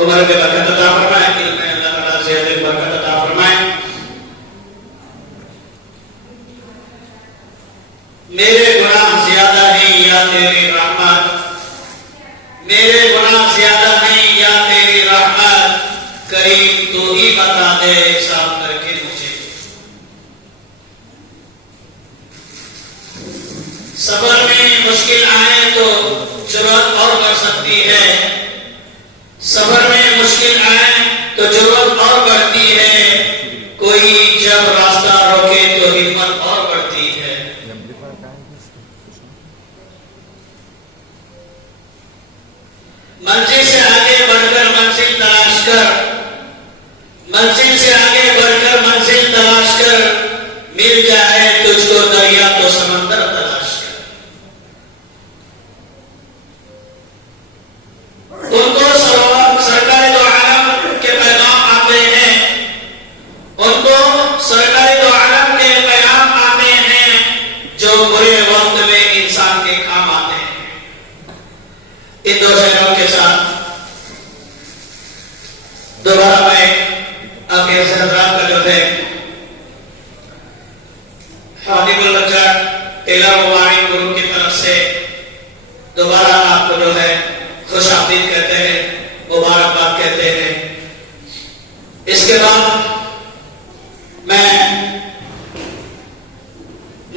उम्र में बरकत अता फरमाए, इल्म में अल्लाह ताला सेहत में बरकत अता फरमाए। मेरे गुनाह ज्यादा हैं या तेरी रहमत, मेरे गुनाह ज्यादा हैं या तेरी रहमत, करीम तू ही बता दे हिसाब करके मुझे। सबर में मुश्किल आए तो जरूरत और बढ़ सकती है, सबर में मुश्किल आए तो जरूरत और बढ़ती है, कोई जब रास्ता रोके तो हिम्मत और बढ़ती है। मंजिल से आगे बढ़कर मंजिल तलाश कर, मंजिल से आगे बढ़कर मंजिल तलाश कर, मिल जाए तुझको दरिया तो समंदर तलाश कर। उनको सरकार दो आलम के पैगाम आते हैं, उनको सरकार दो आलम के पैगाम आते हैं जो बुरे वक्त में इंसान के काम आते हैं। इन दो शहरों के साथ दोबारा मैं आपके हजरात का जो है खादिमुल बच्चा टेलर मुबारक गुरु की तरफ से दोबारा आपको जो है खुशामदीद कहते हैं, मुबारकबाद कहते हैं। इसके बाद मैं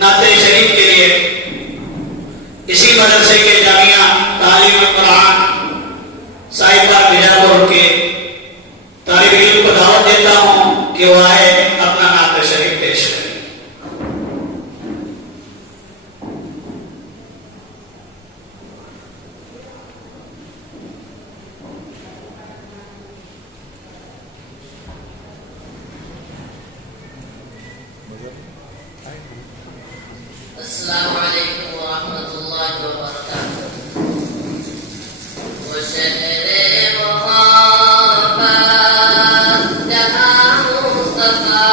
नाते शरीफ के लिए इसी मदरसे के जामिया तालीम कुरान साहिबान बीजापुर के तालिब इल्म को दावत देता हूं कि वो आए अपना नाते शरीफ पेश करें। अस्सलामु अलैकुम व रहमतुल्लाहि व बरकातुहू। वो शहरे मोहब्बत जहां मुस्तफा